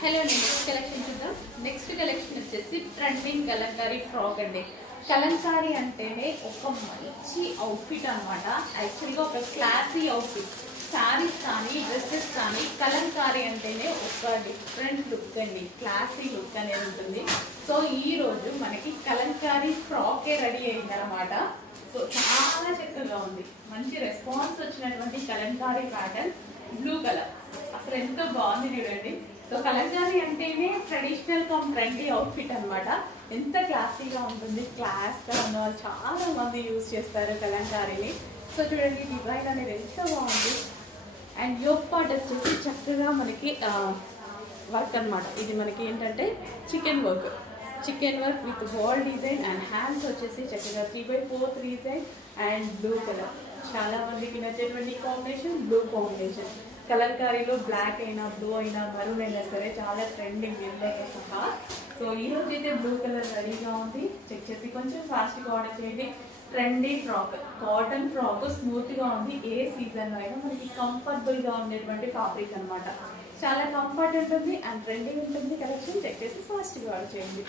Hello next collection చూద్దాం. Next collection వచ్చేసి trending Kalamkari frock అండి. కలంకారీ అంటేనే ఒక మంచి అవుట్ఫిట్ అనమాట. యాక్చువల్గా ఒక క్లాసీ అవుట్ఫిట్. శారీస్ కానీ డ్రెస్సెస్ కానీ కలంకారీ అంటేనే ఒక డిఫరెంట్ లుక్ అండి, క్లాసీ లుక్ అనేది ఉంటుంది. సో ఈ రోజు మనకి కలంకారీ ఫ్రాకే రెడీ అయిందనమాట. సో చాలా చక్కగా ఉంది, మంచి రెస్పాన్స్ వచ్చినటువంటి కలంకారీ ప్యాటర్న్, బ్లూ కలర్ అసలు ఎంతో బాగుంది చూడండి. సో కలంకారీ అంటేనే ట్రెడిషనల్ కమ్ ట్రెండీ అవుట్ఫిట్ అనమాట. ఎంత క్లాసీగా ఉంటుంది, క్లాస్గా ఉన్న వాళ్ళు చాలా మంది యూజ్ చేస్తారు కలంకారీని. సో చూడండి డిజైన్ అనేది ఎంత బాగుంది. అండ్ యోక్ పార్ట్ వచ్చేసి చక్కగా మనకి వర్క్ అనమాట. ఇది మనకి ఏంటంటే chicken work with ball design and hands వచ్చేసి చక్కగా 3/4 డిజైన్ అండ్ బ్లూ కలర్. చాలా మందికి నచ్చేటువంటి కాంబినేషన్ బ్లూ కాంబినేషన్. కలంకారీలో బ్లాక్ అయినా బ్లూ అయినా మరూన్ అయినా సరే చాలా ట్రెండింగ్ ఎల్లో సహా. సో ఈ రోజు అయితే బ్లూ కలర్ రెడీగా ఉంది. చెక్ చేసి కొంచెం ఫాస్ట్గా ఆర్డర్ చేయండి. ట్రెండీ ఫ్రాక్, కాటన్ ఫ్రాక్, స్మూత్గా ఉంది. ఏ సీజన్లో అయినా మనకి కంఫర్టబుల్గా ఉండేటువంటి ఫ్యాబ్రిక్ అనమాట. చాలా కంఫర్ట్ ఉంటుంది అండ్ ట్రెండింగ్ ఉంటుంది. కలెక్షన్ చెక్ చేసి ఫాస్ట్గా ఆర్డర్ చేయండి.